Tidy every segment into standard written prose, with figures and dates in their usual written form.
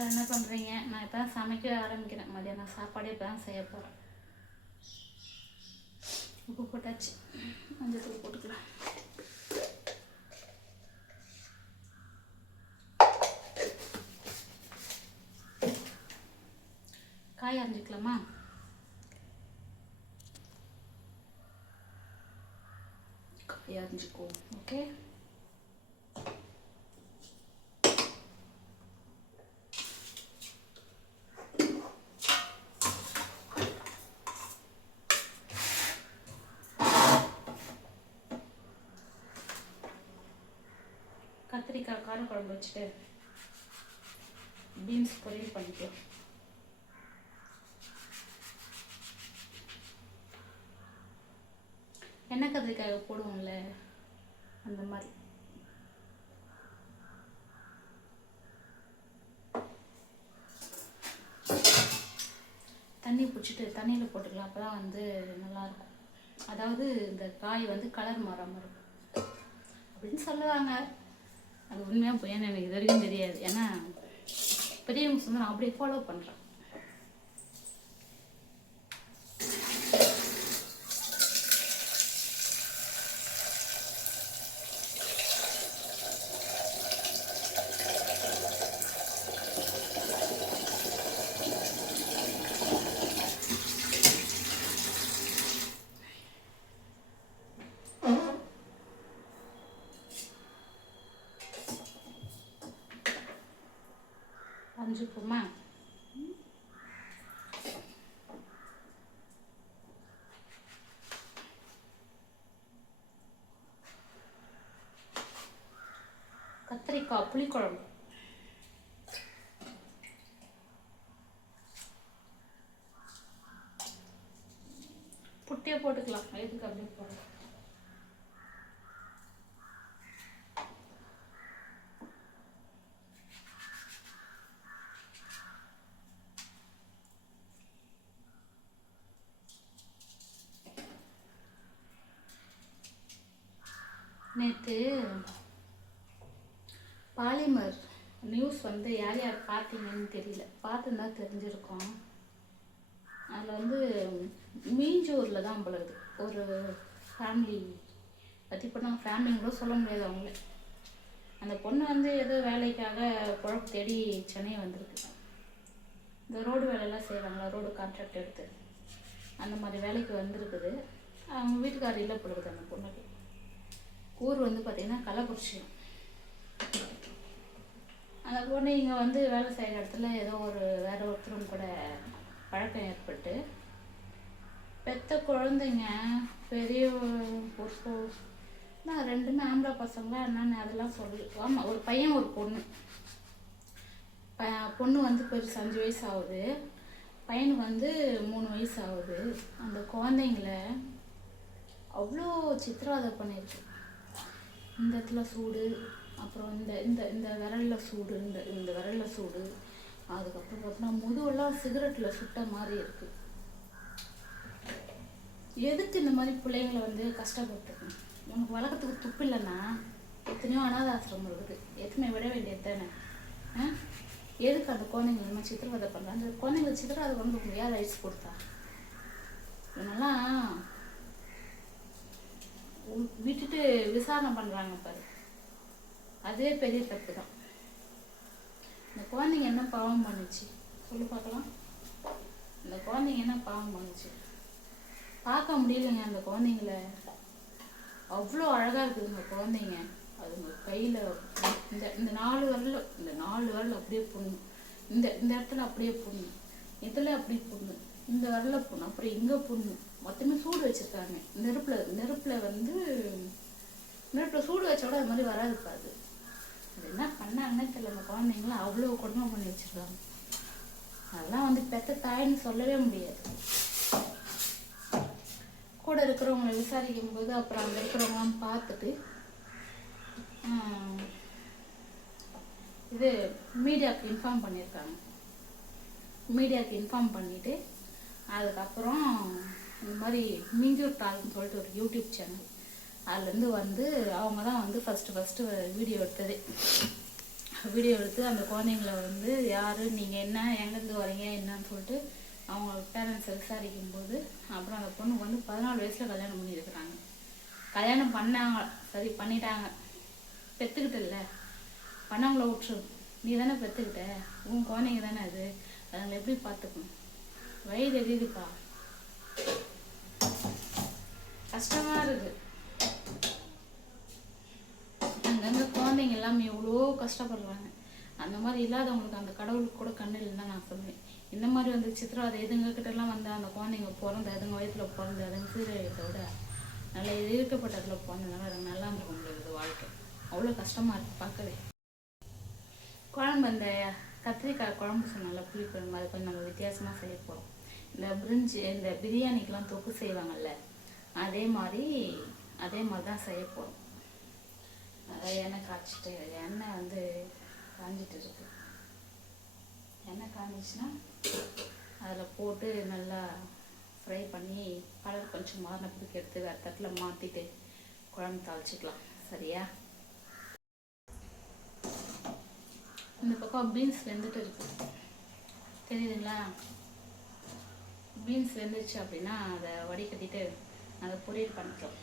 என்ன பண்ணுறீங்க? நான் இப்போ தான் சமைக்க ஆரம்பிக்கிறேன். மதியானம் சாப்பாடு இப்போ தான் செய்ய போகிறேன். உப்பு போட்டாச்சு, மஞ்சள் தூள் போட்டுக்கலாம். காய் அரைஞ்சிக்கலாமா? காய் அரைஞ்சிக்கோ. ஓகே, கத்திரிக்காய் கார குழம்பு வச்சுட்டு பீன்ஸ் பொரியல் பண்ணிக்கலாம். எண்ணெய் கத்திரிக்காய் போடுவோம்ல, அந்த மாதிரி. தண்ணி பிடிச்சிட்டு தண்ணியில் போட்டுக்கலாம், அப்போ தான் வந்து நல்லாயிருக்கும். அதாவது இந்த காய் வந்து கலர் மாறாமல் இருக்கும் அப்படின்னு சொல்லுவாங்க. அது உண்மையாக போய் எனக்கு இது வரைக்கும் தெரியாது. ஏன்னா பெரியவங்க சொன்னால் நான் அப்படியே ஃபாலோ பண்ணுறேன். அரைஞ்சிப்போமா? கத்திரிக்காய் புளிக்குழம்பு. புட்டியை போட்டுக்கலாம், எதுக்கு அப்படியே போடலாம். நேற்று பாலிமர் நியூஸ் வந்து யார் யார் பார்த்தீங்கன்னு தெரியல, பார்த்துருந்தா தெரிஞ்சிருக்கோம். அதில் வந்து மீஞ்சூரில் தான் பழகுது ஒரு ஃபேமிலி பற்றி பண்ணாங்க. ஃபேமிலின்னு கூட சொல்ல முடியாது அவங்களே. அந்த பொண்ணு வந்து ஏதோ வேலைக்காக குழப்பு தேடி சென்னை வந்திருக்கு. இந்த ரோடு வேலையெல்லாம் செய்வாங்களா, ரோடு கான்ட்ராக்ட் எடுத்து அந்த மாதிரி வேலைக்கு வந்திருக்குது. அவங்க வீட்டுக்காரர் இல்லை பழகுது அந்த பொண்ணுக்கு. ஊர் வந்து பார்த்திங்கன்னா கள்ளக்குறிச்சி. அந்த பொண்ணு இங்கே வந்து வேலை செய்கிற இடத்துல ஏதோ ஒரு வேற ஒருத்தரும் கூட பழக்கம் ஏற்பட்டு பெத்த குழந்தைங்க பெரிய ஒரு நான் ரெண்டுமே ஆம்பளை பசங்களா என்னன்னு அதெல்லாம் சொல்லி. ஆமாம், ஒரு பையன் ஒரு பொண்ணு. பொண்ணு வந்து பெருசு 5 வயசு ஆகுது, பையனுக்கு வந்து 3 வயசு ஆகுது. அந்த குழந்தைங்கள அவ்வளோ சித்திரவதை பண்ணியிருக்கு. இந்த இடத்துல சூடு, அப்புறம் இந்த இந்த இந்த விரலில் சூடு, இந்த இந்த விரலில் சூடு, அதுக்கப்புறம் பார்த்தோன்னா முதுவெல்லாம் சிகரெட்டில் சுட்ட மாதிரி இருக்குது. எதுக்கு இந்த மாதிரி பிள்ளைங்களை வந்து கஷ்டப்படுத்துக்கணும்? உனக்கு வளர்க்கறதுக்கு துப்பு இல்லைன்னா எத்தனையோ அனாதாசிரமம் இருக்குது, எத்தனை விட வேண்டியது தானே. எதுக்கு அந்த குழந்தைங்க இந்த மாதிரி சித்திரவதை பண்ணுறாங்க? அந்த குழந்தைங்களை சித்திரவதை பண்ண யார் ரைட்ஸ் கொடுத்தா? இவங்கெல்லாம் விட்டுட்டு விசாரணை பண்ணுறாங்க பாரு, அதுவே பெரிய தப்பு தான். இந்த குழந்தைங்க என்ன பாவம் பண்ணுச்சு சொல்லி பார்க்கலாம். இந்த குழந்தைங்க என்ன பாவம் பண்ணுச்சு? பார்க்க முடியலைங்க அந்த குழந்தைங்கள. அவ்வளோ அழகாக இருக்குதுங்க குழந்தைங்க. அதுங்க கையில் இந்த இந்த 4 விரல் அப்படியே புண்ணு, இந்த இந்த இடத்துல அப்படியே புண்ணு, இதில் அப்படியே புண்ணு, இந்த விரல புண்ணு, அப்புறம் இங்கே புண்ணு, மொத்தமே சூடு வச்சுருக்காங்க. நெருப்பில் வந்து நெருப்பில் சூடு வச்சோட அது மாதிரி வராதுப்பாது. அது என்ன பண்ணாங்கன்னே தெரியல. அந்த குழந்தைங்களாம் அவ்வளோ கொடுமை பண்ணி வச்சுருக்காங்க. அதெல்லாம் வந்து பெத்த தாயின்னு சொல்லவே முடியாது. கூட இருக்கிறவங்களை விசாரிக்கும் போது அப்புறம் அங்கே இருக்கிறவங்களாம் பார்த்துட்டு இது மீடியாவுக்கு இன்ஃபார்ம் பண்ணியிருக்காங்க. மீடியாவுக்கு இன்ஃபார்ம் பண்ணிவிட்டு அதுக்கப்புறம் இந்த மாதிரி மீஞ்சூர் டாக்னு சொல்லிட்டு ஒரு யூடியூப் சேனல், அதுலேருந்து வந்து அவங்க தான் வந்து ஃபஸ்ட்டு வீடியோ எடுத்ததே. வீடியோ எடுத்து அந்த குழந்தைங்கள வந்து யார், நீங்கள் என்ன, எங்கேருந்து வரீங்க என்னன்னு சொல்லிட்டு அவங்க பேரண்ட்ஸை விசாரிக்கும்போது அப்புறம் அந்த பொண்ணுக்கு வந்து 14 வயசில் கல்யாணம் பண்ணியிருக்கிறாங்க. கல்யாணம் பண்ணாங்க, சரி பண்ணிட்டாங்க, பெற்றுக்கிட்டல, பண்ணவங்கள விட்டுரு, நீ தானே பெற்றுக்கிட்ட, உன் குழந்தைங்க தானே அது, அதுங்களை எப்படி பார்த்துக்கணும், வயது எரியுதுப்பா, கஷ்டமாக இருக்குது. அங்கங்கே குழந்தைங்க எல்லாமே எவ்வளோ கஷ்டப்படுறாங்க. அந்த மாதிரி இல்லாதவங்களுக்கு அந்த கடவுளுக்கு கூட கண்ணு இல்லைன்னு நான் சொல்லுவேன். இந்த மாதிரி வந்து சித்திரவதை இதுங்கக்கிட்டலாம் வந்து அந்த குழந்தைங்க பிறந்து அதுங்க வயதில் பிறந்து அதுங்க சீரழியத்தை விட நல்லா இருக்கப்பட்டதில் பிறந்ததுனால அதுங்க நல்லா இருந்திருக்க முடியாது. வாழ்க்கை அவ்வளோ கஷ்டமாக இருக்குது பார்க்கவே. குழம்பு அந்த கத்திரிக்காய் குழம்பு சொன்னால புளிக்குழம்பு, அது கொஞ்சம் நம்ம வித்தியாசமாக செய்ய போகிறோம். இந்த பிரிஞ்சி இந்த பிரியாணிக்கெலாம் தொக்கு செய்வாங்கல்ல, அதே மாதிரி தான் செய்ய போகிறோம். அதான் எண்ணெய் காய்ச்சிட்டு, எண்ணெய் வந்து காஞ்சிட்டு இருக்கு. எண்ணெய் காஞ்சிச்சுன்னா அதில் போட்டு நல்லா ஃப்ரை பண்ணி கலர் கொஞ்சம் மாறின பிடிக்க எடுத்து வேறு தட்டில் மாற்றிட்டு குழம்பு தாளிச்சிக்கலாம். சரியா? இந்த பக்கம் பீன்ஸ் வெந்துட்டு இருக்கு, தெரியுதுங்களா? பீன்ஸ் வெந்துச்சு அப்படின்னா அதை வடிகட்டிட்டு அதை பொரியல் பண்ணிக்கலாம்.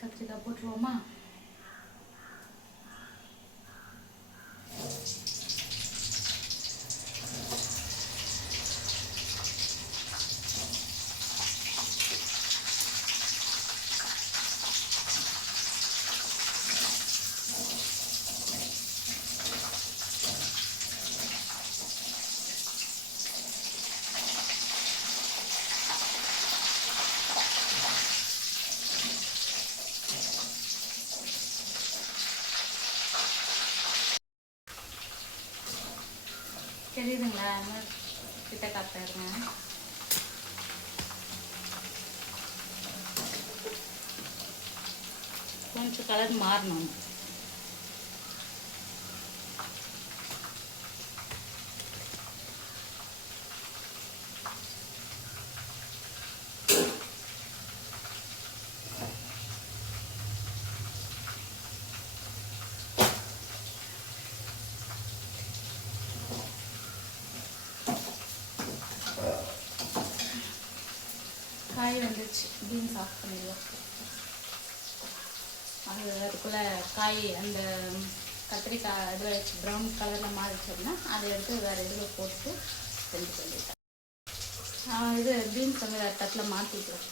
கத்திரிக்காய் போட்டுருவோமா? தெரியுதுங்களா? கிட்ட காப்பாருங்க. கொஞ்சம் கலர் மாறணும். காய் வந்துச்சு, பீன்ஸ் ஆஃப் பண்ணிடுவோம். அதுக்குள்ளே காய் அந்த கத்திரிக்காய் இதில் வச்சு ப்ரௌன் கலரில் மாறிச்சோம்னா அதை எடுத்து வேறு இதில் போட்டு செஞ்சு பண்ணிட்டேன். இது பீன்ஸ் வந்து வேறு தட்டில் மாற்றிக்கலாம்.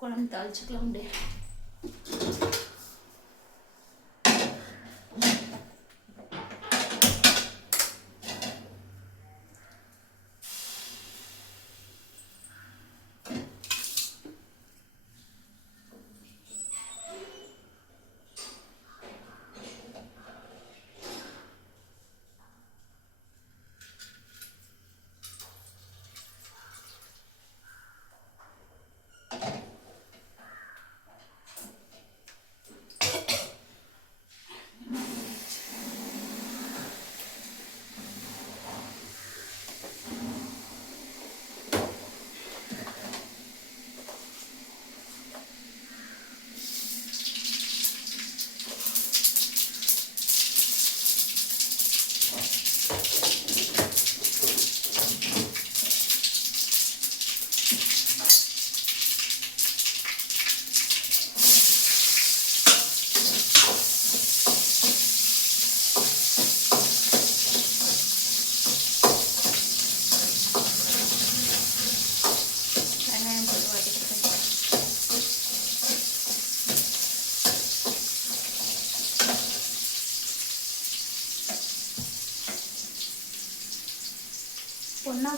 குழம்பு தாளிச்சுக்கலாம் அப்படியே.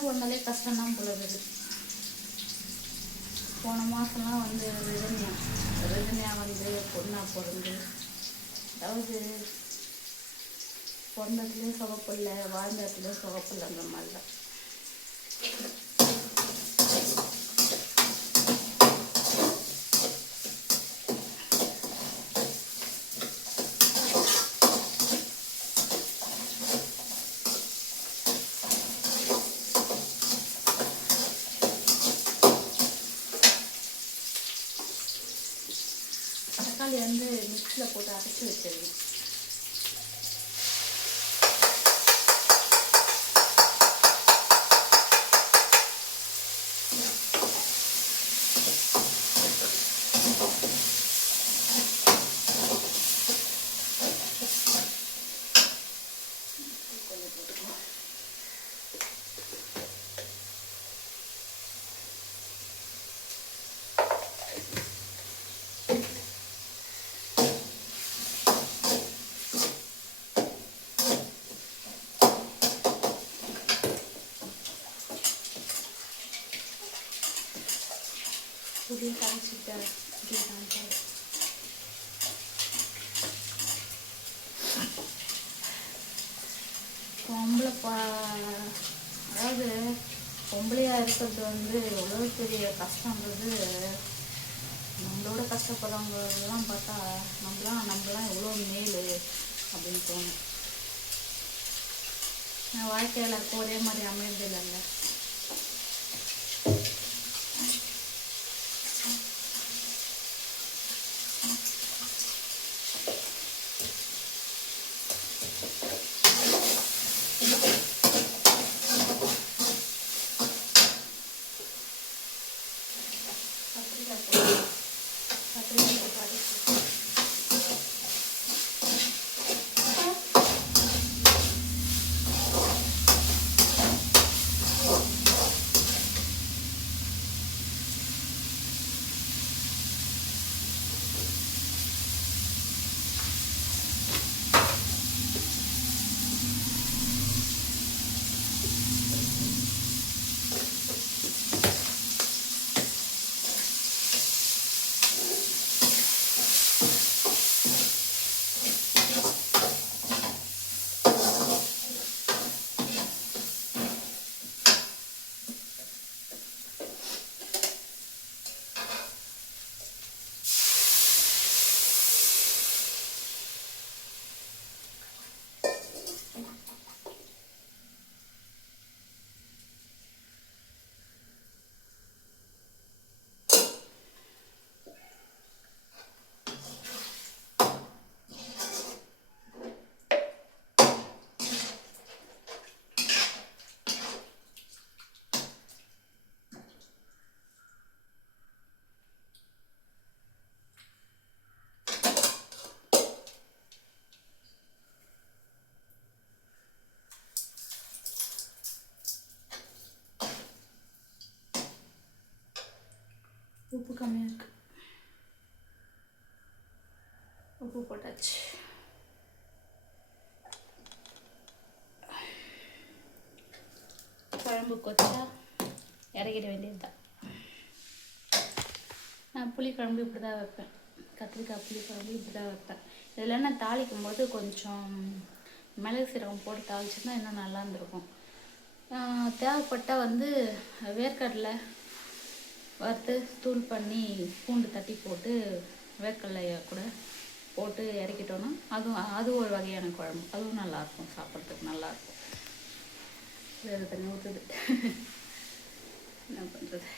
பிறந்தாலே கஷ்டம்தான் போல இருக்குது. போன மாதம்லாம் வந்து ரிதன்யா வந்து பொண்ணாக பிறந்து, அதாவது பிறந்ததுலேயும் சுகப்பில்லை, வாழ்ந்த இடத்துலையும் சுகப்பில்லைங்கிற மாதிரி தான். தக்காளி வந்து மிக்ஸில் போட்டு அரைச்சி வச்சிருக்கேன். புதிய கரைச்சிட்ட பொம்பளை அதாவது பொம்பளையாக இருக்கிறது வந்து எவ்வளோ பெரிய கஷ்டன்றது, நம்மளோட கஷ்டப்படுறவங்களெல்லாம் பார்த்தா நம்மளாம் எவ்வளோ மேல் அப்படின்னு தோணும். வாழ்க்கை எல்லாருக்கும் ஒரே மாதிரி அமையறதில்லைல்ல. உப்பு கம்மியாக இருக்கு. உப்பு போட்டாச்சு. குழம்பு கொச்சா இறக்கிட வேண்டியது தான். நான் புளிக்குழம்பு இப்படி தான் வைப்பேன். கத்திரிக்காய் புளிக்குழம்பு இப்படி தான் வைப்பேன். இதில் நான் தாளிக்கும் போது கொஞ்சம் மிளகு சீரகம் போட்டு தாளிச்சுன்னா இன்னும் நல்லா இருந்திருக்கும். தேவைப்பட்டால் வந்து வேர்க்கடலை வறுத்து தூள் பண்ணி பூண்டு தட்டி போட்டு வேர்க்கடலையை கூட போட்டு இறக்கிட்டோன்னா அது ஒரு வகையான குழம்பு. அதுவும் நல்லாயிருக்கும், சாப்பிட்றதுக்கு நல்லாயிருக்கும். வேறு தண்ணி ஊற்றுது, என்ன பண்ணுறது.